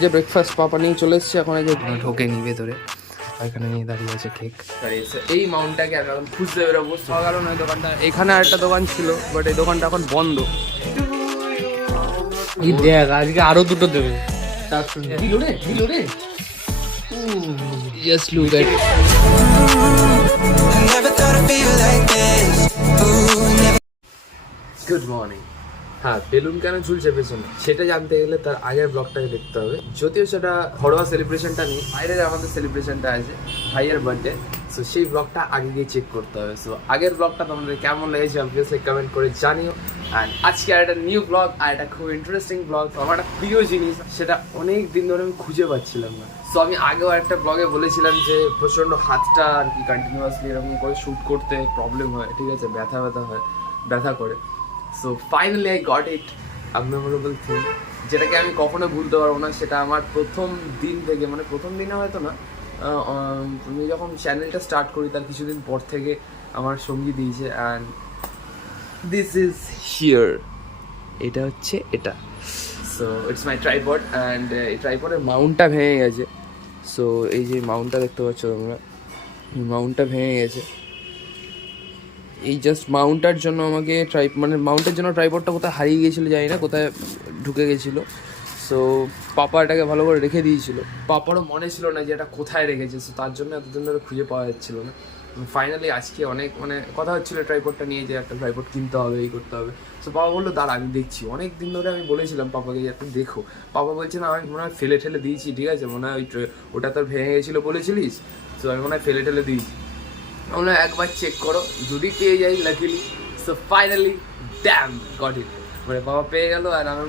যে ব্রেকফাস্ট পাপা নিয়ে চলে এসছে, এখন এই যে ঢোকেনি ভেতরে, এখানে নিয়ে দাঁড়িয়ে আছে কেক দাঁড়িয়েছে। এই মাউন্টটাকে আমি এখন খুঁজতে বেরোবো, কারণ ওই দোকানটা, এখানে একটা দোকান ছিল বাট এই দোকানটা এখন বন্ধ। দেখ আজকে আরো দুটো দেবে। Just look at it. Good morning. হ্যাঁ, বেলুন কেন ঝুলছে পেছনে সেটা জানতে গেলে তার আগের ব্লগটাকে দেখতে হবে। যদিও সেটা ঘরোয়া সেলিব্রেশনটা নেই, বাইরের আমাদের সেলিব্রেশনটা আছে, ভাইয়ের বার্থডে। সো সেই ব্লগটা আগে গিয়ে চেক করতে হবে। সো আগের ব্লগটা তোমাদের কেমন লেগেছে অবভিয়াসলি কমেন্ট করে জানিও। অ্যান্ড আজকে আর একটা নিউ ব্লগ, আর একটা খুব ইন্টারেস্টিং ব্লগ। আমার একটা প্রিয় জিনিস, সেটা অনেক দিন ধরে আমি খুঁজে পাচ্ছিলাম না। সো আমি আগেও একটা ব্লগে বলেছিলাম যে প্রচণ্ড হাতটা আর কি কন্টিনিউয়াসলি এরকম করে শ্যুট করতে প্রবলেম হয়, ঠিক আছে, ব্যথা হয়, ব্যথা করে। So finally I got it, a memorable thing, যেটাকে আমি কখনো ভুলতে পারবো না। সেটা আমার প্রথম দিন থেকে, মানে প্রথম দিনে হয়তো না, আমি যখন চ্যানেলটা স্টার্ট করি তার কিছুদিন পর থেকে আমার সঙ্গী দিয়েছে। অ্যান্ড দিস ইজ হিয়ার, এটা হচ্ছে এটা। So it's my tripod. And এই ট্রাইপডের মাউন্টটা ভেঙে গেছে। সো এই যে মাউন্টটা দেখতে পাচ্ছ তোমরা, মাউন্টটা ভেঙে গেছে। এই জাস্ট মাউন্টার জন্য আমাকে মানে মাউন্টের জন্য ট্রাইপডটা কোথায় হারিয়ে গিয়েছিলো জানি না, কোথায় ঢুকে গেছিলো। সো পাপা এটাকে ভালো করে রেখে দিয়েছিল, পাপারও মনে ছিল না যে এটা কোথায় রেখেছে। সো তার জন্য এতদিন ধরে খুঁজে পাওয়া যাচ্ছিলো না। ফাইনালি আজকে অনেক কথা হচ্ছিলো ট্রাইপডটা নিয়ে, যে একটা ট্রাইপড কিনতে হবে, এই করতে হবে। সো পাপা বললো দাঁড়া আমি দেখছি। অনেক দিন ধরে আমি বলেছিলাম পাপাকে যে তুমি দেখো। পাপা বলছে না আমি মনে হয় ফেলে ঠেলে দিয়েছি, ঠিক আছে, মনে হয় ওটা তোর ভেঙে গেছিলো বলেছিলিস, সো আমি মনে হয় ফেলে ঠেলে দিয়েছি। আমরা একবার চেক করো, যদি পেয়ে যাই luckily. So finally damn got it, মানে বাবা পেয়ে গেল। আর আমার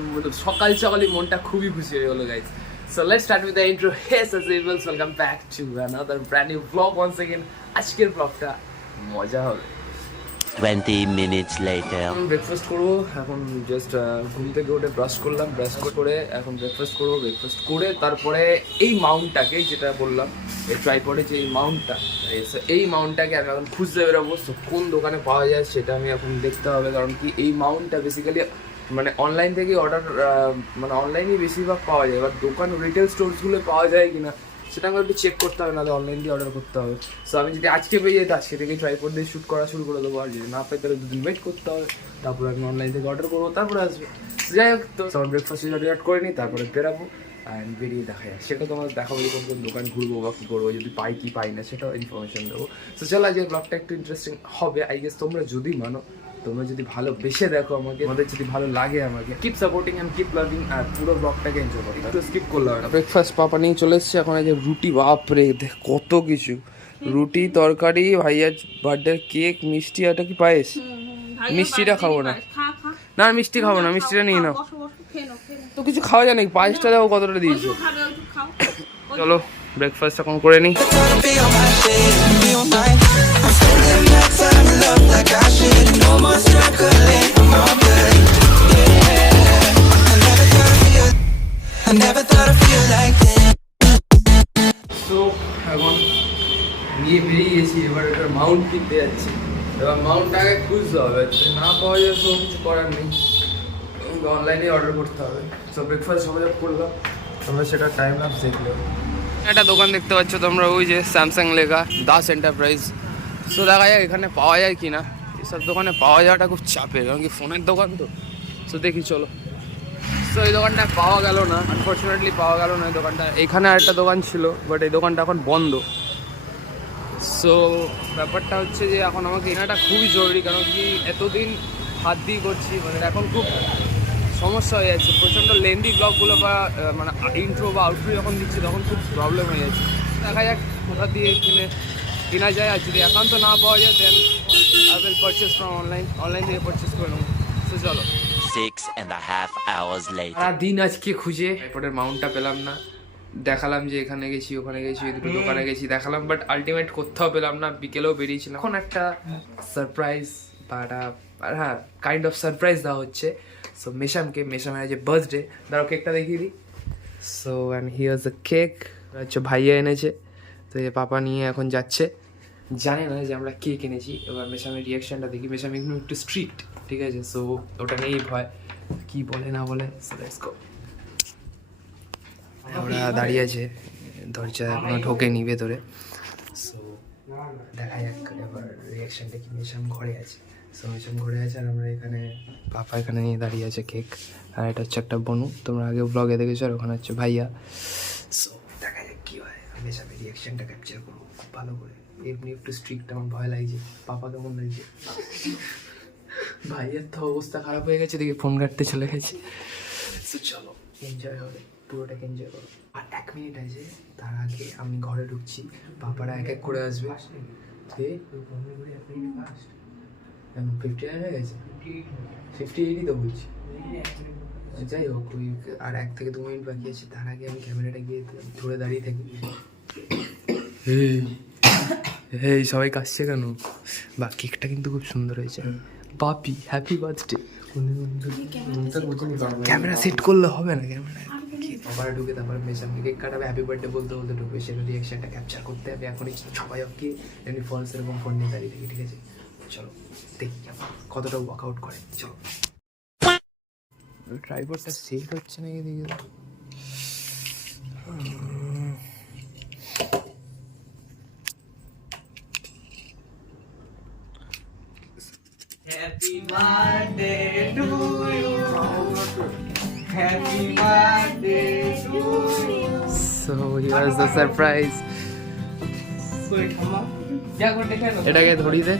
সকালই মনটা খুবই খুশি হয়ে গেলো guys. So let's start with the intro. হেস as usual, welcome back to another brand new vlog once again. আজকের ব্লগটা মজা হবে। 20 minutes later. ব্রেকফাস্ট করবো এখন, জাস্ট ঘুম থেকে উঠে ব্রাশ করলাম, ব্রাশ করে এখন ব্রেকফাস্ট করবো। ব্রেকফাস্ট করে তারপরে এই মাউন্টটাকে, যেটা বললাম এই ট্রাইপডে যে এই মাউন্টটা, এই মাউন্টটাকে আমি এখন খুঁজতে বেরোবো। সো কোন দোকানে পাওয়া যায় সেটা আমি এখন দেখতে হবে, কারণ কি এই মাউন্টটা বেসিক্যালি মানে অনলাইন থেকে অর্ডার, মানে অনলাইনেই বেশিরভাগ পাওয়া যায়। এবার দোকান রিটেল স্টোরসগুলো পাওয়া যায় কিনা সেটা আমাকে একটু চেক করতে হবে, নাহলে অনলাইন দিয়ে অর্ডার করতে হবে। সো আমি যদি আজকে পেয়ে যাই তো আজকে থেকেই ট্রাইপড দিয়ে শ্যুট করা শুরু করে দেবো। আর যদি না পাই তাহলে দুদিন ওয়েট করতে হবে, তারপরে আমি অনলাইন থেকে অর্ডার করবো, তারপরে আসবে। যাই হোক, তো সব ব্রেকফাস্ট অর্ডার করে নিই, তারপরে বেরাবো অ্যান্ড বেরিয়ে দেখা যায়। সেটা তোমার দেখাবো যে কোন দোকান ঘুরবো বা কী করবো, যদি পাই কি পাই না সেটাও ইনফরমেশন দেবো। সো চলো আজকে ব্লগটা একটু ইন্টারেস্টিং হবে আই গেস। তোমরা যদি মানো, তোমরা যদি ভালোবেসে দেখো আমাকে, আমাদের যদি ভালো লাগে আমাকে, keep supporting and keep loving. আর পুরো ব্লগটাকে এনজয় করো, একটু স্কিপ করলে হয় না। ব্রেকফাস্ট পাপা নিয়ে চলে এসছে, এখন এই যে রুটি, বাপরে দেখ কত কিছু, রুটি, তরকারি, ভাইয়ার বার্থডে কেক, মিষ্টি, এটা কি পায়েস? মিষ্টিটা খাবো না, না মিষ্টি খাবো না, মিষ্টিটা নিয়ে নাও। তো কিছু খাওয়া যায় নাকি? পায়েসটা দেখো কতটা দিয়েছে। চলো ব্রেকফাস্ট এখন করে নিই। তো এখন নিয়ে বেরিয়ে গেছি, এবার একটা মাউন্ট কিনতে যাচ্ছি। এবার মাউন্টটাকে খুঁজতে হবে, যদি না পাওয়া যায় তো কিছু করার নেই, অনলাইনে অর্ডার করতে হবে। সো ব্রেকফাস্ট সবাই করলাম, তোমরা সেটা টাইম ল্যাপস দেখলে। একটা দোকান দেখতে পাচ্ছ তোমরা, ওই যে স্যামসাং লেখা, দাস এন্টারপ্রাইজ। সো দেখা যায় এখানে পাওয়া যায় কি না। এসব দোকানে পাওয়া যাওয়াটা খুব চাপের, কারণ কি ফোনের দোকান তো। সো দেখি চলো। সো এই দোকানটা পাওয়া গেল না, আনফর্চুনেটলি পাওয়া গেল না এই দোকানটা। এখানে আরেকটা দোকান ছিল বাট এই দোকানটা এখন বন্ধ। সো ব্যাপারটা হচ্ছে যে এখন আমাকে কেনাটা খুবই জরুরি, কারণ কি এতদিন হাত দিয়ে করছি, মানে এখন খুব সমস্যা হয়ে যাচ্ছে। প্রচণ্ড লেন্দি ব্লগগুলো বা মানে ইন্ট্রো বা আউটরো যখন দিচ্ছি তখন খুব প্রবলেম হয়ে যাচ্ছে। দেখা যাক কোথা দিয়ে কেনা যায়। আর যদি একান্ত না পাওয়া যায় then I will purchase from online থেকে পারচেস করে নেবো। সো চলো। 6.5 hours later. সারা দিন আজকে খুঁজে এরপরের মাউন্টটা পেলাম না। দেখালাম যে এখানে গেছি, ওখানে গেছি, দুটো দোকানে গেছি, দেখালাম, বাট আলটিমেট কোথাও পেলাম না। বিকেলেও বেরিয়েছিলাম। এখন একটা সারপ্রাইজ বা হ্যাঁ কাইন্ড অফ সারপ্রাইজ দেওয়া হচ্ছে। সো মেশামের যে বার্থডে, ধরো কেকটা দেখিয়ে দিই। So and here's the cake, হচ্ছে ভাইয়া এনেছে। তো এই পাপা নিয়ে এখন যাচ্ছে, জানে না যে আমরা কেক এনেছি। এবার মেশামের রিয়াকশানটা দেখি। মেশাম একটু স্ট্রিক্ট, ঠিক আছে, সো ওটা নিয়েই ভয়, কি বলে না বলে। So let's go. ওরা দাঁড়িয়ে আছে, দরজা এখনো ঢোকেনি ভেতরে। সো দেখা যাক এবার রিয়াকশানটা কি। মেশাম ঘরে আছে, সো মেশাম ঘরে আছে আর আমরা এখানে, পাপা এখানে নিয়ে দাঁড়িয়ে আছে কেক। আর এটা হচ্ছে একটা বনু, তোমরা আগে ব্লগে দেখেছো। আর ওখানে হচ্ছে ভাইয়া। সো দেখা যাক কী হয়। মেশামের রিয়াকশানটা ক্যাপচার করবো খুব ভালো করে। এমনি একটু স্ট্রিক্ট, আমার ভয় লাগছে। পাপা কেমন লাগছে? ভাইয়ের তো অবস্থা খারাপ হয়ে গেছে, দেখি ফোন কাটতে চলে গেছে। সো চলো এনজয় হবে, পুরোটাকে এনজয় করো। আর 1 মিনিট আছে, তার আগে আমি ঘরে ঢুকছি, পাপারা এক এক করে আসবে। 59 হয়ে গেছে, 58ই তো বলছি। যাই হোক, ওই আর 1 থেকে 2 মিনিট বাকি আছে। তার আগে আমি ক্যামেরাটা গিয়ে ধরে দাঁড়িয়ে থাকি। এই সবাই কাশছে কেন? বা কেকটা কিন্তু খুব সুন্দর হয়েছে। পাপি হ্যাপি বার্থডে। ক্যামেরা সেট করলে হবে না, ক্যামেরা বাবারা ঢুকে তারপরে মেশামকে কেক কাটাবে, হ্যাপি বার্থডে বলতে বলতে ঢুকবে। সেটা রিয়াকশনটা ক্যাপচার করতে হবে এখনই। সবাই ওকে এমনি ফলস এরকম ফোন নিয়ে দাঁড়িয়ে থাকি, ঠিক আছে? চলো দেখি কতটা ওয়ার্কআউট করে। চলো, ট্রাইপডটা সেট হচ্ছে নাকি দেখি। Happy birthday to you. Happy birthday to you. So here's the surprise. এটাকে ধরি দে।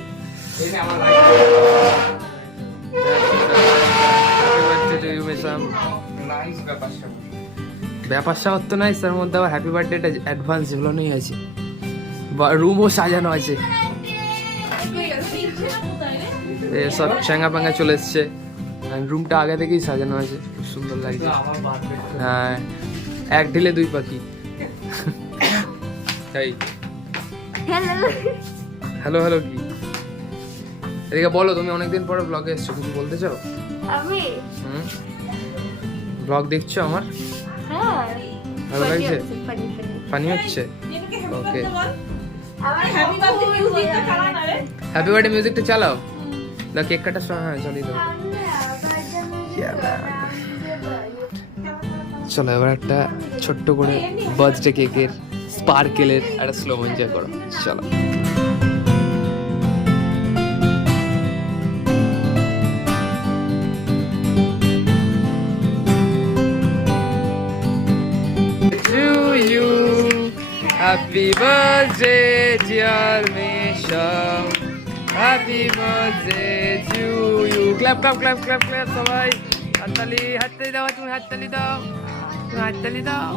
ব্যাপারটা অত নাইস, তার মধ্যে আবার হ্যাপি বার্থডেটা অ্যাডভান্স ঝুলানোই আছে, রুমও সাজানো আছে। সব চ্যাঙ্গা প্যাঙ্গা চলে এসছে, রুমটা আগে থেকেই সাজানো আছে, খুব সুন্দর লাগছে। হ্যাঁ, 1 ঢিলে 2 পাখি। হ্যালো হ্যালো কি এদিকে বলো, তুমি অনেকদিন পরে ব্লগে এসছো, কিছু বলতে চাও? আমি ব্লগ দেখছো আমার? হ্যাঁ, ভালো লাগছে? ফানি ফানি হচ্ছে? ওকে, আমার হ্যাপি বার্থডে মিউজিকটা চালা না রে। হ্যাপি বার্থডে মিউজিকটা চালাও না, কেক কাটার সময়। হ্যাঁ চালিয়ে দাও। চলো এবার একটা ছোট্ট করে বার্থডে কেকের স্পার্কেলের একটা স্লো এনজয় করো। চলো to you, happy birthday dear Mesham, happy birthday to you. Clap clap clap clap clap সবাই হাততালি, হাততালি দাও, তুমি হাততালি দাও, তুমি হাততালি দাও।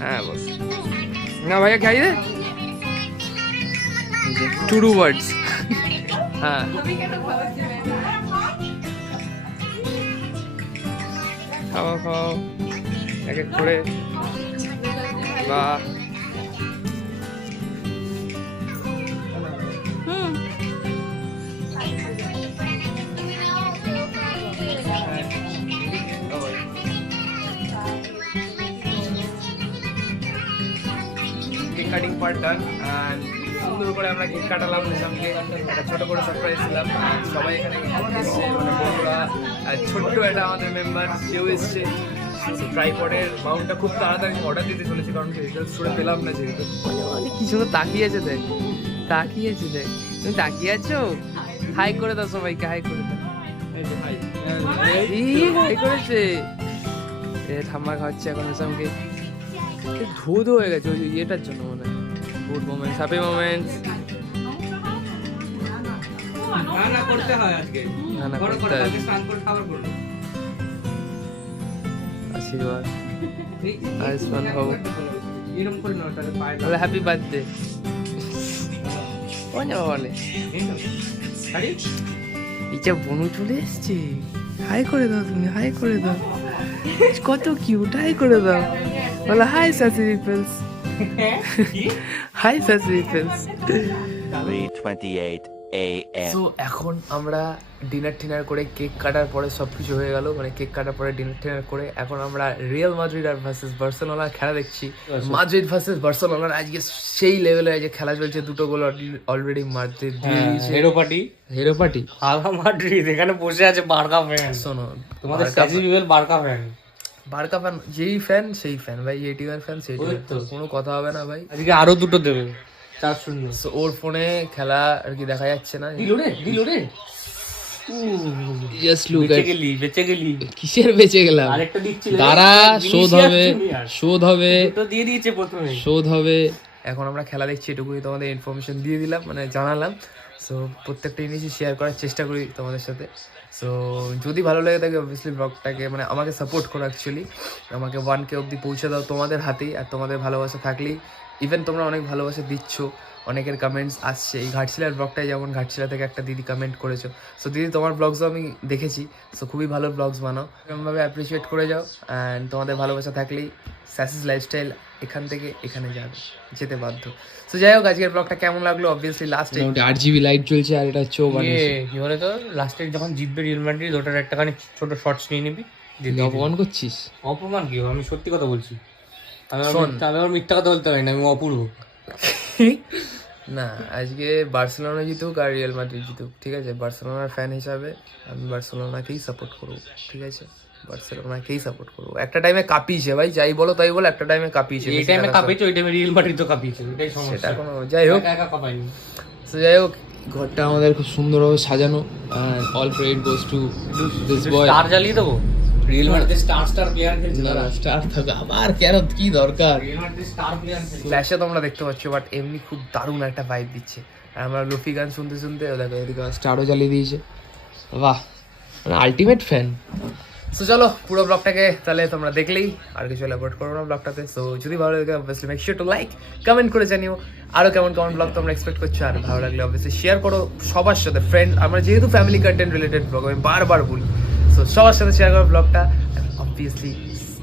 হ্যাঁ বস না ভাইয়া, খাই দে টু ওয়ার্ডস। হ্যাঁ খাও খাও এক এক করে। বাহ, cake cutting part done. And সুন্দর করে আমরা কেক কাটালাম, নিজামকে একটা ছোট করে সারপ্রাইজ দিলাম। সবাই এখানে এসছে, মানে বন্ধুরা, ছোট্ট একটা আমাদের মেম্বার সেও এসছে। ট্রাইপডের মাউন্টটা খুব তাড়াতাড়ি অর্ডার দিতে চলেছি, কারণ রেজাল্ট শুনে পেলাম না যেহেতু। কি সুন্দর তাকিয়েছে দেখ, তাকিয়েছে দেখ, তুমি তাকিয়ে আছো। হাই করে দাও সবাইকে, হাই করে দাও। হাই করেছে, ঠাম্মা খাওয়াচ্ছে এখন নিজামকে। ধো ধো হয়ে গেছে ওই ইয়েটার জন্য, মনে হয়। Good moments, happy moments. না করতে হয় আজকে, না না করো করতে হয়। আজকে স্নান করে খাবার করো। আশীর্বাদ আয়ুষ্মান ভব। এরকম করে না, তাহলে পায় না। তাহলে হ্যাপি বার্থডে। বলে বলে আরে ইচ্ছা বনু চলে এসছে। হাই করে দাও তুমি, হাই করে দাও, কত কিউট, হাই করে দাও। বলো হাই সাসি রিপেলস, হাই সাসি রিপেলস। 3:28 a.m. সো এখন আমরা ডিনার টিনার করে, কেক কাটার পরে সব কিছু হয়ে গেল, মানে কেক কাটার পরে ডিনার টিনার করে এখন আমরা রিয়াল মাদ্রিদ আর ভার্সেস বার্সেলোনা খেলা দেখছি। মাদ্রিদ ভার্সেস বার্সেলোনার আজকে সেই লেভেলে যে খেলা চলছে, 2টো গোল অলরেডি মাদ্রিদ দিয়ে দিয়েছে। Hero party, hero party. Alha Madrid এখানে বসে আছে বারকা ফ্যান। শোনো, তোমাদের সাজি বিবেল বারকা ফ্যান। বারকা ফ্যান, যেই ফ্যান সেই ফ্যান ভাই, এই টিমের ফ্যান সেই ওই টিমের, তো। কোনো কথা হবে না ভাই। আজকে আরো দুটো দেবে 4-0 So, ওর ফোনে খেলা আর কি দেখা যাচ্ছে না। দিল রে জাস্ট লুক বেঁচে গেলি কিসের বেঁচে গেলাম, আরেকটা দিচ্ছিল তারা শোধ হবে, শোধ হবে, তো দিয়ে দিয়েছে প্রথমে। শোধ হবে। এখন আমরা খেলা দেখছি, এটুকুই তোমাদের ইনফরমেশন দিয়ে দিলাম, মানে জানালাম। সো প্রত্যেকটা জিনিসই শেয়ার করার চেষ্টা করি তোমাদের সাথে। সো যদি ভালো লাগে থাকে অবভিয়াসলি ব্লগটাকে মানে আমাকে সাপোর্ট করো, অ্যাকচুয়ালি আমাকে 1K অবধি পৌঁছে দাও তোমাদের হাতেই। আর তোমাদের ভালোবাসা থাকলেই, ইভেন তোমরা অনেক ভালোবাসা দিচ্ছ, অনেকের কমেন্টস আসছে। এই ঘাটশিলার ব্লগটাই যেমন, ঘাটশিলা থেকে একটা দিদি কমেন্ট করেছো। সো দিদি তোমার ব্লগসও আমি দেখেছি, সো খুবই ভালো ব্লগস বানাও, এরকমভাবে অ্যাপ্রিসিয়েট করে যাও। অ্যান্ড তোমাদের ভালোবাসা থাকলেই স্যাসিস লাইফস্টাইল এখান থেকে এখানে যাবে, যেতে বাধ্য। সো যাই হোক, আজকের ব্লগটা কেমন লাগলো, অবভিয়াসলি লাস্টে 8GB লাইট চলছে আর এটা চো কি বলে তো, লাস্টে যখন জিতবে রিয়াল মাদ্রিদ, ওটার একটাখানি ছোট শর্টস নিয়ে নিবি। অপমান করছিস। অপমান কি, আমি সত্যি কথা বলছি। আমি শোন। আমার মিথ্যা কথা বলতে পারি না, আমি অপূর্ব। না, আজকে বার্সেলোনা জিতুক আর রিয়াল মাদ্রিদ জিতুক, ঠিক আছে, বার্সেলোনার ফ্যান হিসাবে আমি বার্সেলোনাকেই সাপোর্ট করবো, ঠিক আছে, বার্সেলোনাকেই সাপোর্ট করবো। একটা টাইমে কাঁপিয়েছে ভাই, যাই বলো তাই বলো, একটা টাইমে কাঁপিয়েছে। এই টাইমে কাঁপিয়েছে, ওই টাইমে রিয়াল মাদ্রিদ তো কাঁপিয়েছে, এটাই সেটা সমস্যা। কোনো, যাই হোক, একা একা কাঁপায়নি। তো যাই হোক, ঘরটা আমাদের খুব সুন্দরভাবে সাজানো, all credit goes to this boy. Star জ্বালিয়ে দেবো, রিয়াল মাদ্রিদ স্টার প্লেয়ার খেলছে। না, স্টার থাকবে আবার, কেন, কি দরকার? রিয়াল মাদ্রিদ স্টার প্লেয়ার খেলছে। ফ্ল্যাশে তোমরা দেখতে পাচ্ছ, বাট এমনি খুব দারুণ একটা ভাইব দিচ্ছে। আর আমরা লোফি গান শুনতে শুনতে ও দেখো এদিকে স্টারও জ্বালিয়ে দিয়েছে, বাহ, মানে আলটিমেট ফ্যান। সো চলো, পুরো ব্লগটাকে তাহলে তোমরা দেখলেই, আর কিছু এলাবোরেট করবো না ব্লগটাতে। সো যদি ভালো লাগে obviously make sure to like, comment করে জানিও আরও কেমন কেমন ব্লগ তোমরা এক্সপেক্ট করছো। আর ভালো লাগলে অবভিয়াসলি শেয়ার করো সবার সাথে, ফ্রেন্ড, আমরা যেহেতু ফ্যামিলি কন্টেন্ট রিলেটেড ব্লগ আমি বারবার বলি, সো সবার সাথে শেয়ার করো ব্লগটা। Obviously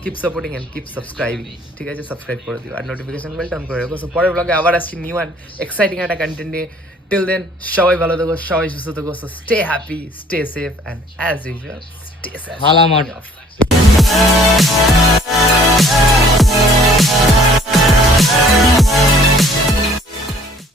keep supporting and keep subscribing, ঠিক আছে, সাবস্ক্রাইব করে দিও আর নোটিফিকেশন বেলটা অন করে রাখো। সো পরের ব্লগে আবার আসছি নিউ অ্যান্ড এক্সাইটিং একটা কন্টেন্ট নিয়ে। টিল দেন সবাই ভালো থেকো, সবাই সুস্থ থেকো। So stay happy, stay safe and as usual stay safe. হালা মাঠ।